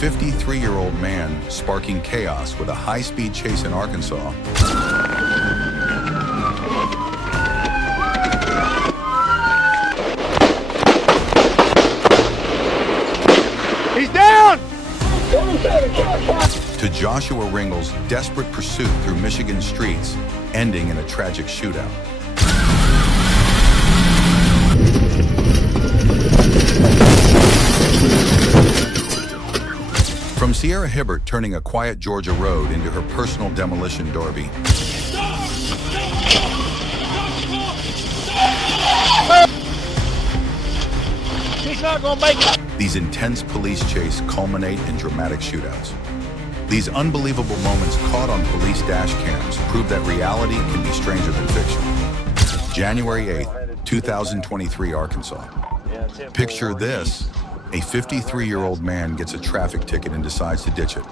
53-year-old man sparking chaos with a high-speed chase in Arkansas. He's down! To Joshua Ringle's desperate pursuit through Michigan streets, ending in a tragic shootout. From Sierra Hibbert turning a quiet Georgia road into her personal demolition derby. He's not gonna make it. These intense police chase culminate in dramatic shootouts. These unbelievable moments caught on police dash cams prove that reality can be stranger than fiction. January 8th, 2023, Arkansas. Picture this. A 53-year-old man gets a traffic ticket and decides to ditch it.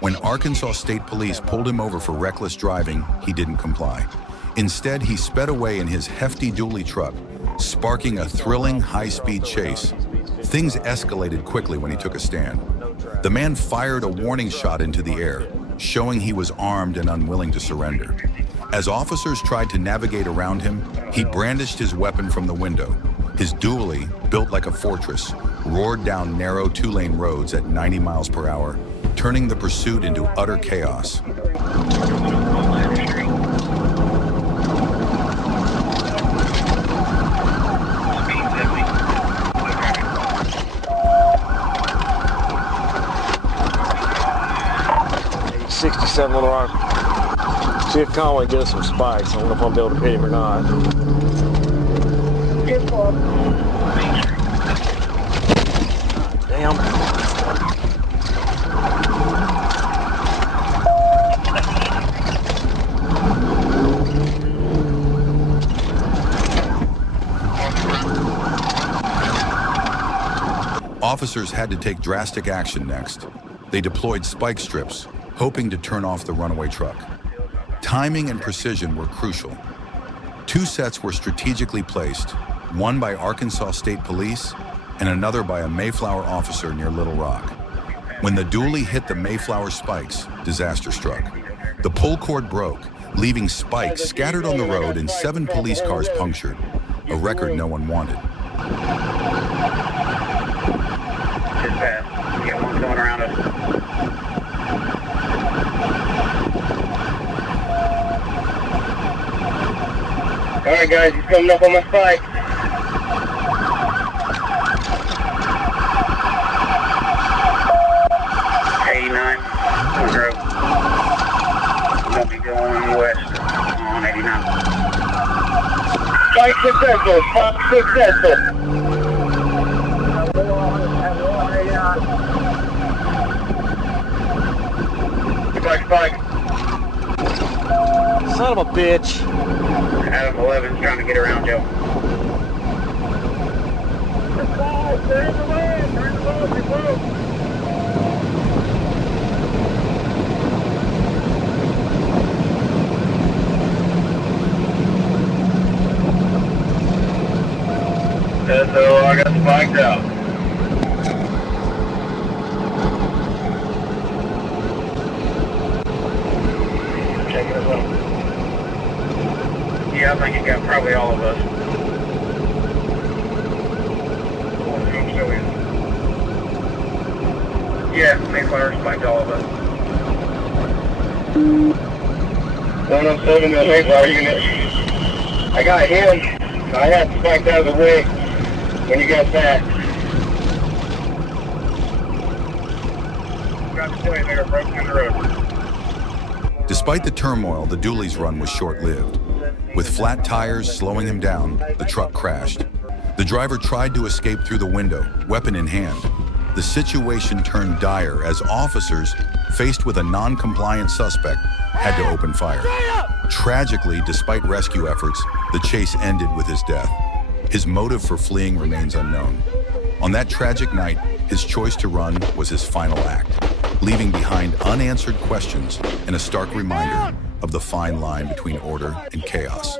When Arkansas State Police pulled him over for reckless driving, he didn't comply. Instead, he sped away in his hefty dually truck, sparking a thrilling high-speed chase. Things escalated quickly when he took a stand. The man fired a warning shot into the air, showing he was armed and unwilling to surrender. As officers tried to navigate around him, he brandished his weapon from the window. His dually, built like a fortress, roared down narrow two-lane roads at 90 miles per hour, turning the pursuit into utter chaos. '67 little arm. See if Conway gets some spikes. I don't know if I'll be able to hit him or not. Damn. Officers had to take drastic action next. They deployed spike strips, hoping to turn off the runaway truck. Timing and precision were crucial. Two sets were strategically placed, one by Arkansas State Police and another by a Mayflower officer near Little Rock. When the dually hit the Mayflower spikes, disaster struck. The pull cord broke, leaving spikes scattered on the road and 7 police cars punctured, a record no one wanted. Just fast. We got one going around us. All right, guys, he's coming up on my spike. We'll be going west on 89. Spike successful. Spike successful. Spike. Son of a bitch. Adam 11's trying to get around Joe. Turn the road. So I got spiked out. Check it as well. Yeah, I think it got probably all of us. Yeah, Mayflower spiked all of us. 107 Mayflower unit. I got him. I had spiked out of the way when you got back. Got the point there, broke through the road. Despite the turmoil, the dually's run was short-lived. With flat tires slowing him down, the truck crashed. The driver tried to escape through the window, weapon in hand. The situation turned dire as officers, faced with a non-compliant suspect, had to open fire. Tragically, despite rescue efforts, the chase ended with his death. His motive for fleeing remains unknown. On that tragic night, his choice to run was his final act, leaving behind unanswered questions and a stark reminder of the fine line between order and chaos.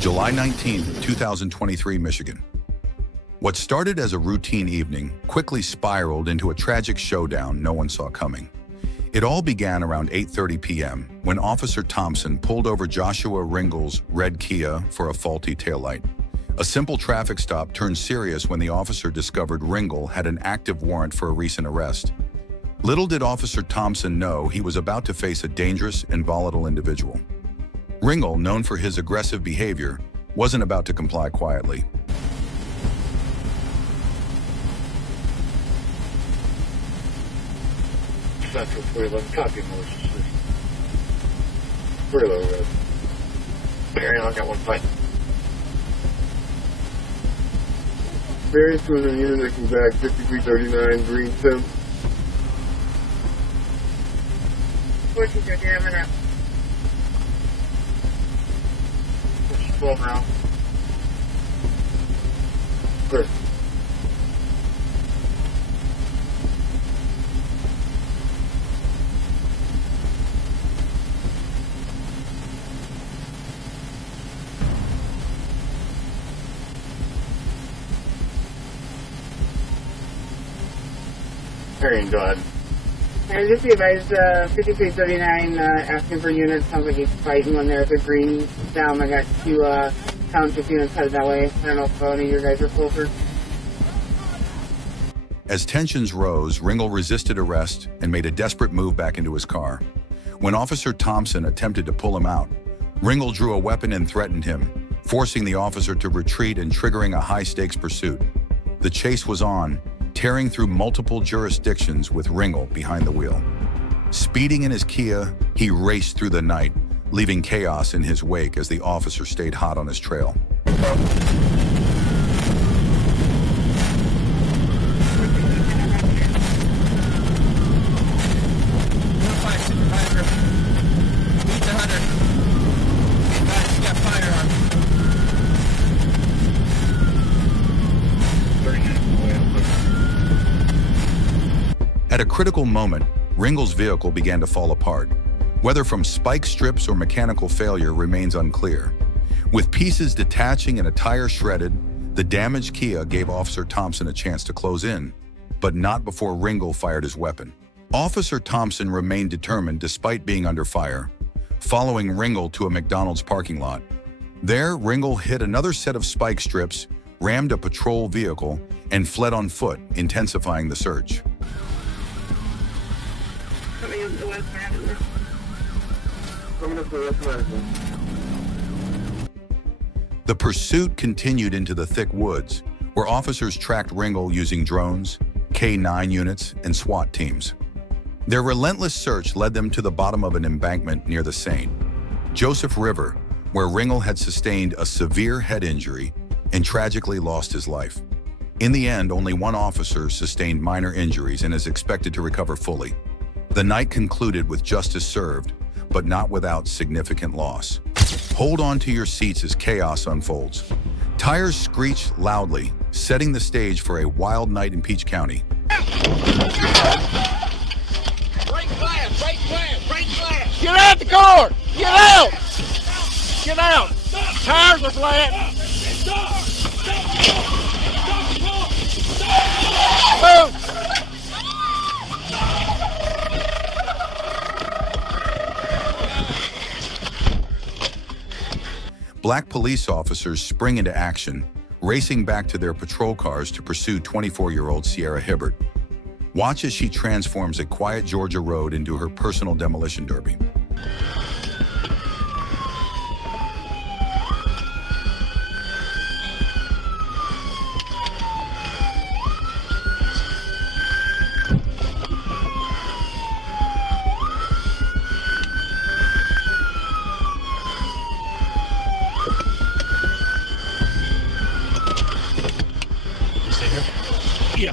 July 19, 2023, Michigan. What started as a routine evening quickly spiraled into a tragic showdown no one saw coming. It all began around 8:30 p.m. when Officer Thompson pulled over Joshua Ringle's red Kia for a faulty taillight. A simple traffic stop turned serious when the officer discovered Ringle had an active warrant for a recent arrest. Little did Officer Thompson know he was about to face a dangerous and volatile individual. Ringle, known for his aggressive behavior, wasn't about to comply quietly. Central 411, copy Moses. Pretty low red. Barry, I got one fight. Barry to another unit that comes back, 5339, green sim. Pushing your jamming up. Push 12 now. Clear. Barry, go ahead. Just be advised, 5339, asking for units. Sounds like he's fighting when there's a green down. I got two township units headed that way. I don't know if any of you guys are closer. As tensions rose, Ringle resisted arrest and made a desperate move back into his car. When Officer Thompson attempted to pull him out, Ringle drew a weapon and threatened him, forcing the officer to retreat and triggering a high-stakes pursuit. The chase was on, tearing through multiple jurisdictions with Ringle behind the wheel. Speeding in his Kia, he raced through the night, leaving chaos in his wake as the officer stayed hot on his trail. At a critical moment, Ringle's vehicle began to fall apart. Whether from spike strips or mechanical failure remains unclear. With pieces detaching and a tire shredded, the damaged Kia gave Officer Thompson a chance to close in, but not before Ringle fired his weapon. Officer Thompson remained determined despite being under fire, following Ringle to a McDonald's parking lot. There, Ringle hit another set of spike strips, rammed a patrol vehicle, and fled on foot, intensifying the search. The pursuit continued into the thick woods, where officers tracked Ringle using drones, K-9 units, and SWAT teams. Their relentless search led them to the bottom of an embankment near the St. Joseph River, where Ringle had sustained a severe head injury and tragically lost his life. In the end, only one officer sustained minor injuries and is expected to recover fully. The night concluded with justice served, but not without significant loss. Hold on to your seats as chaos unfolds. Tires screech loudly, setting the stage for a wild night in Peach County. Break glass! Get out the car! Get out! Get out! Tires are flat! Move! Black police officers spring into action, racing back to their patrol cars to pursue 24-year-old Sierra Hibbert. Watch as she transforms a quiet Georgia road into her personal demolition derby. Yeah.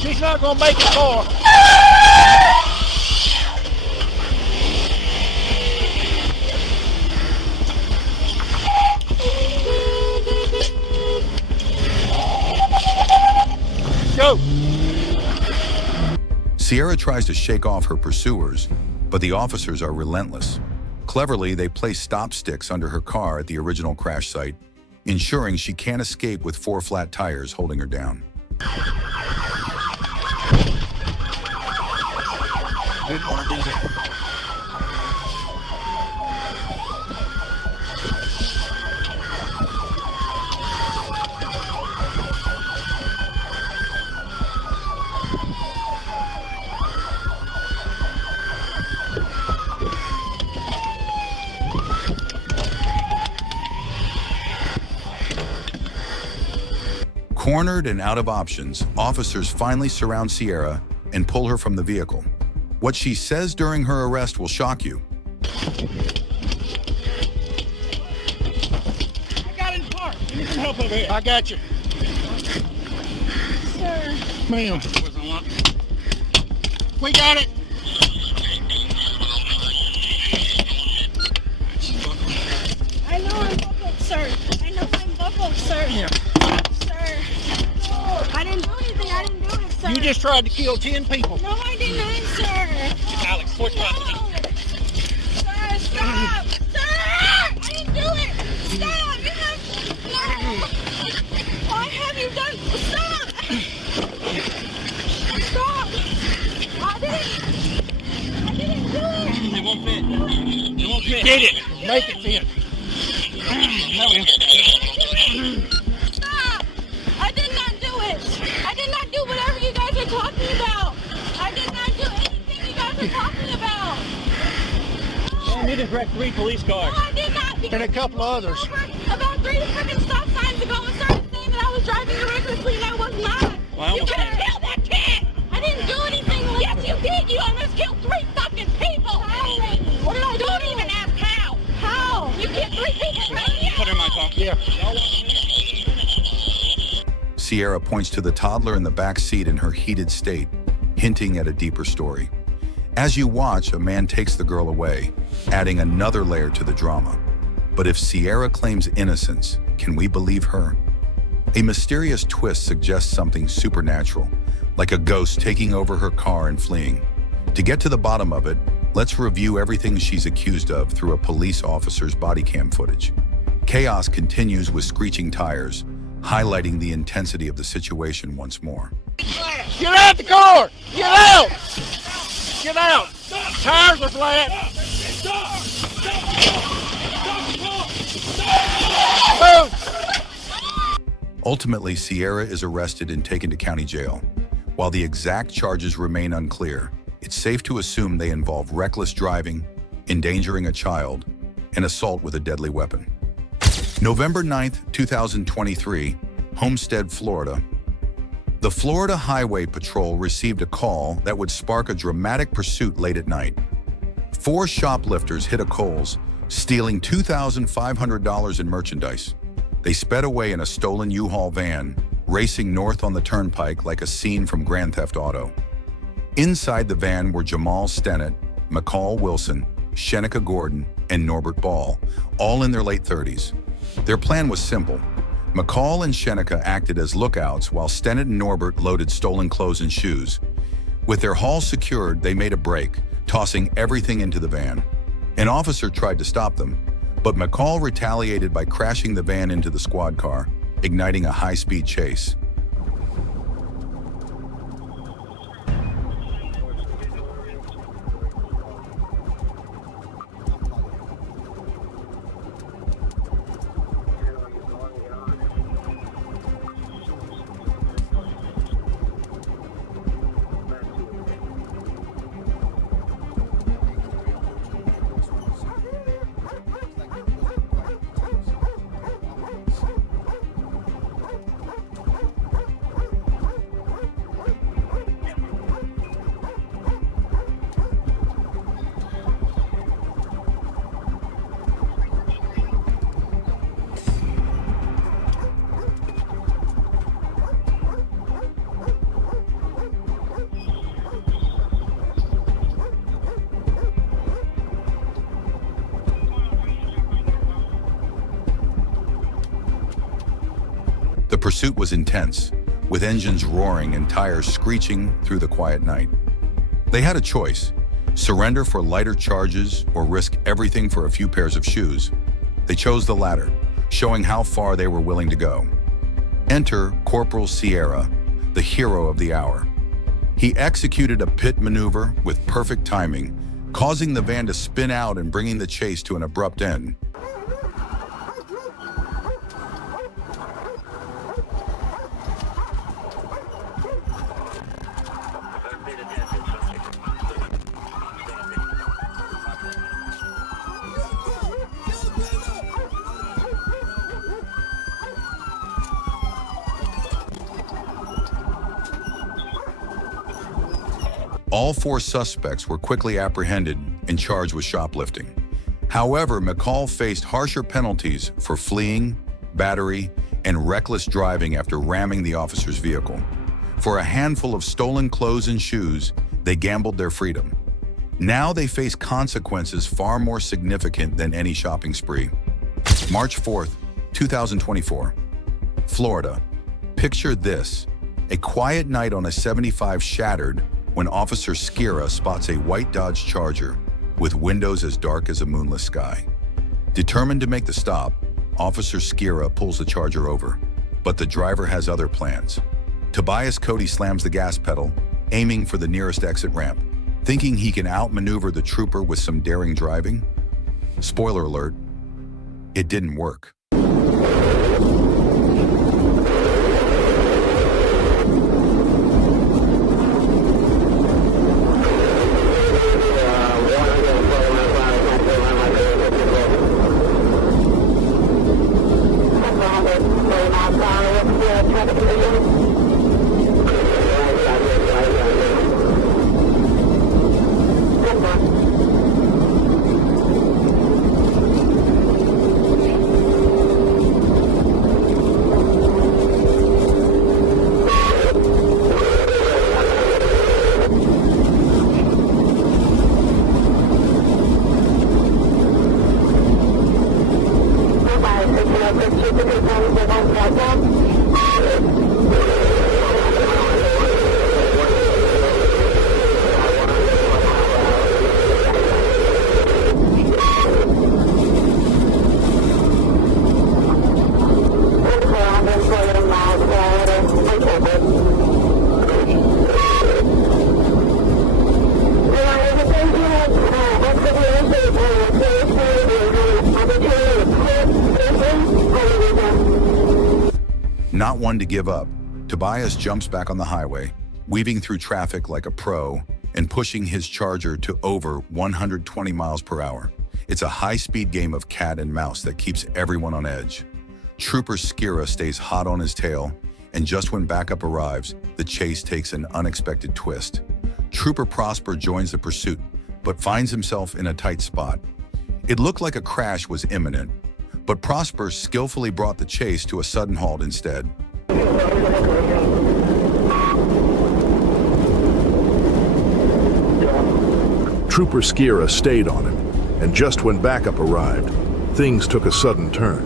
She's not gonna make it far. Go! Sierra tries to shake off her pursuers, but the officers are relentless. Cleverly, they place stop sticks under her car at the original crash site, ensuring she can't escape with 4 flat tires holding her down. Didn't want to do that. Cornered and out of options, officers finally surround Sierra and pull her from the vehicle. What she says during her arrest will shock you. I got in the car. You need some help over here. I got you. Sir. Ma'am. We got it. I know I'm buckled, sir. I know I'm buckled, sir. Yeah. Sir. I didn't do anything. I didn't do it, sir. You just tried to kill 10 people. No, I did not, sir. Alex, switch No. Sir, stop. Sir! I didn't do it. Stop. You have... No. Why have you done... Stop. Stop. I didn't do it. It won't fit. It won't fit. Get it. Make it fit. Stop. I did not do it. I did not do whatever you guys are talking about. I did not do anything you guys are talking about. You just wrecked 3 police cars. No, I did not. And a couple others. About 3 freaking stop signs ago and started saying that I was driving recklessly and I was not. Well, You could have killed that kid. I didn't do anything. Yes, you did. You almost killed 3 fucking people. How? What did I do? Don't even ask how. How? You killed 3 people right here. Put her in my car. Yeah. Sierra points to the toddler in the back seat in her heated state, hinting at a deeper story. As you watch, a man takes the girl away, adding another layer to the drama. But if Sierra claims innocence, can we believe her? A mysterious twist suggests something supernatural, like a ghost taking over her car and fleeing. To get to the bottom of it, let's review everything she's accused of through a police officer's body cam footage. Chaos continues with screeching tires, highlighting the intensity of the situation once more. Get out the car! Get out! Get out! Tires are flat! Move! Ultimately, Sierra is arrested and taken to county jail. While the exact charges remain unclear, it's safe to assume they involve reckless driving, endangering a child, and assault with a deadly weapon. November 9th, 2023, Homestead, Florida. The Florida Highway Patrol received a call that would spark a dramatic pursuit late at night. 4 shoplifters hit a Kohl's, stealing $2,500 in merchandise. They sped away in a stolen U-Haul van, racing north on the turnpike like a scene from Grand Theft Auto. Inside the van were Jamal Stennett, McCall Wilson, Shenica Gordon, and Norbert Ball, all in their late 30s. Their plan was simple. McCall and Shenica acted as lookouts while Stennett and Norbert loaded stolen clothes and shoes. With their haul secured, they made a break, tossing everything into the van. An officer tried to stop them, but McCall retaliated by crashing the van into the squad car, igniting a high-speed chase. The pursuit was intense, with engines roaring and tires screeching through the quiet night. They had a choice: surrender for lighter charges or risk everything for a few pairs of shoes. They chose the latter, showing how far they were willing to go. Enter Corporal Sierra, the hero of the hour. He executed a pit maneuver with perfect timing, causing the van to spin out and bringing the chase to an abrupt end. All 4 suspects were quickly apprehended and charged with shoplifting. However, McCall faced harsher penalties for fleeing, battery, and reckless driving after ramming the officer's vehicle. For a handful of stolen clothes and shoes, they gambled their freedom. Now they face consequences far more significant than any shopping spree. March 4th, 2024. Florida. Picture this: a quiet night on a 75 shattered when Officer Skira spots a white Dodge Charger with windows as dark as a moonless sky. Determined to make the stop, Officer Skira pulls the Charger over, but the driver has other plans. Tobias Cody slams the gas pedal, aiming for the nearest exit ramp, thinking he can outmaneuver the trooper with some daring driving. Spoiler alert, it didn't work. Not one to give up, Tobias jumps back on the highway, weaving through traffic like a pro and pushing his Charger to over 120 miles per hour. It's a high-speed game of cat and mouse that keeps everyone on edge. Trooper Skira stays hot on his tail, and just when backup arrives, the chase takes an unexpected twist. Trooper Prosper joins the pursuit, but finds himself in a tight spot. It looked like a crash was imminent, but Prosper skillfully brought the chase to a sudden halt instead. Trooper Skira stayed on him, and just when backup arrived, things took a sudden turn.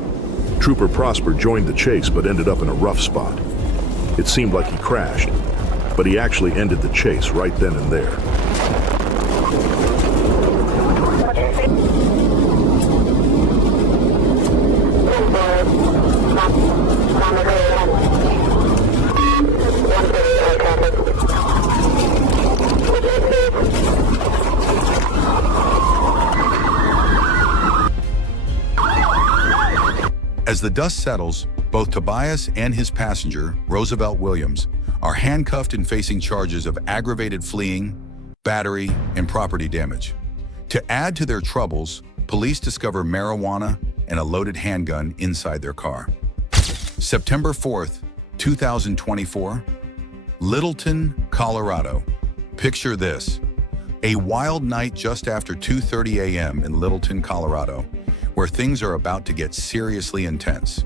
Trooper Prosper joined the chase but ended up in a rough spot. It seemed like he crashed, but he actually ended the chase right then and there. As the dust settles, both Tobias and his passenger, Roosevelt Williams, are handcuffed and facing charges of aggravated fleeing, battery, and property damage. To add to their troubles, police discover marijuana and a loaded handgun inside their car. September 4th, 2024, Littleton, Colorado. Picture this: a wild night just after 2:30 a.m. in Littleton, Colorado, where things are about to get seriously intense.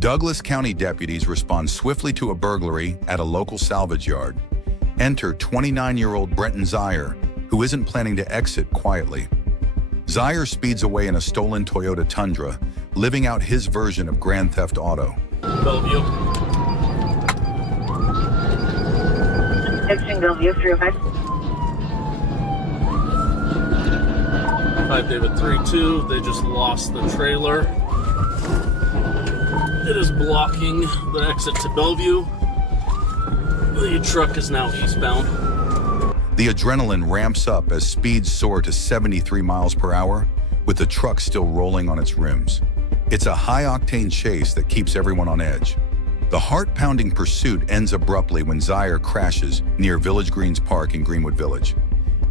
Douglas County deputies respond swiftly to a burglary at a local salvage yard. Enter 29-year-old Brenton Zier, who isn't planning to exit quietly. Zier speeds away in a stolen Toyota Tundra, living out his version of Grand Theft Auto. Bellevue. Exiting Bellevue, 305. 5 David 3-2, they just lost the trailer. It is blocking the exit to Bellevue. The truck is now eastbound. The adrenaline ramps up as speeds soar to 73 miles per hour, with the truck still rolling on its rims. It's a high-octane chase that keeps everyone on edge. The heart-pounding pursuit ends abruptly when Zaire crashes near Village Greens Park in Greenwood Village.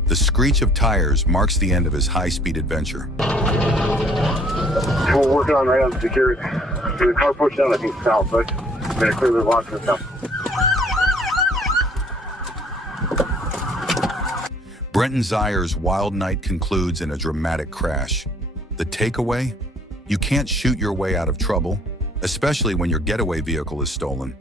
The screech of tires marks the end of his high-speed adventure. We're working on right on security. The car pushed down, I think, south, but I'm going to clear the lots of stuff. Brenton Zaire's wild night concludes in a dramatic crash. The takeaway? You can't shoot your way out of trouble, especially when your getaway vehicle is stolen.